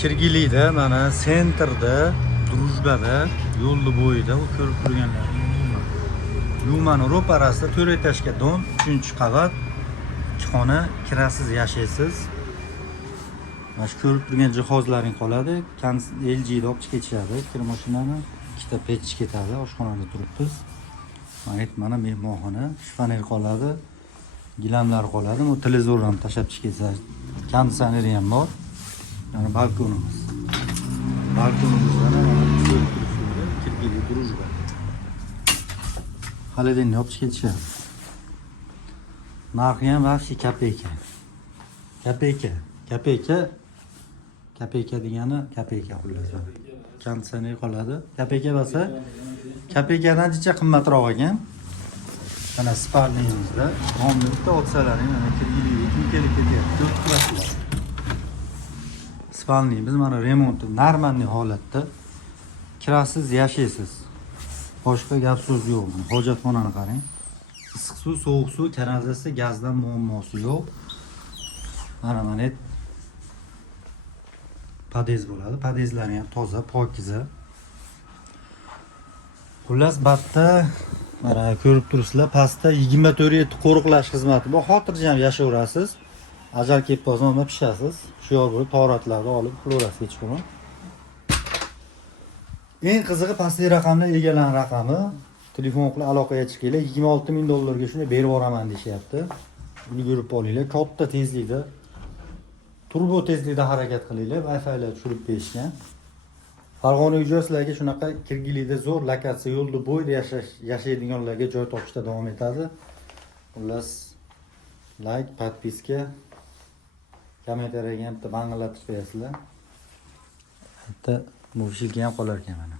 Kirgilida, mana sentrda, Drujbada, yo'lni bo'yida u ko'rib turganlar. Yumani ro'parasida 4 etajga dom, 3-qavat, 2 xona, kirasiz yashaysiz. Mana shu ko'rib turgan jihozlaring qoladi. LG da olib chiqishadi, kir mashinani, 2 ta pech ketadi, oshxonada turibmiz. Mana mehmonxona, shpaner qoladi, gilamlar qoladi. Bu televizorni ham tashab chiqsa, konditsioneri ham bor. Mana balkonimiz. Balkonimizda mana kirgili Drujba. Холодильник olib chiqishyapti. Narxi ham vaqti kopeyka. Kopeyka degani kopeyka xullas. Konditsioner qoladi. Kopeyka bo'lsa, kopeykadan jicha qimmatroq ekan. Mana spalniyimizda nomni bitta olsalaring, mana kirgiliga kim kelib ketyapti. 4 klasslar. Spalniyimiz mana remont normalniy holatda. Kirasiz yashaysiz. Boshqa gap so'z yo'q. Hojatxonani qarang. Issiq suv, sovuq suv, kanalizatsiya, gazdan muammosi yo'q. Mana podez bo'ladi. Podezlari ham toza, pokiza. Xullas batda mana ko'rib turibsizlar, pastda 24/7 qo'riqlash xizmati bor. Xotirjam yashayverasiz. Ajal kelib qolsa nima pishasiz. Shu yor bo'lib toratlarni olib qilaverasiz hech bo'lmay. Eng qizig'i pastki raqamlar egalan raqami. Telefon qilib aloqaga chiqinglar. $26,000 ga shuni berib yuboraman deyapti. Ulgurib olinglar. Katta tezlikda, turbo tezlikda harakat qilinglar. Wi-Fi'lar tushirib berishgan. Farg'ona ijroslarga shunaqa Kirgilida zo'r lokatsiya yo'lda bo'yida yashaydiganlarga joy topishda davom etadi. Xullas, like, podpiska, kommentariyaga ham bitta banglatib qo'yasizlar. Bitta bu shilka ham qolar ekan mana.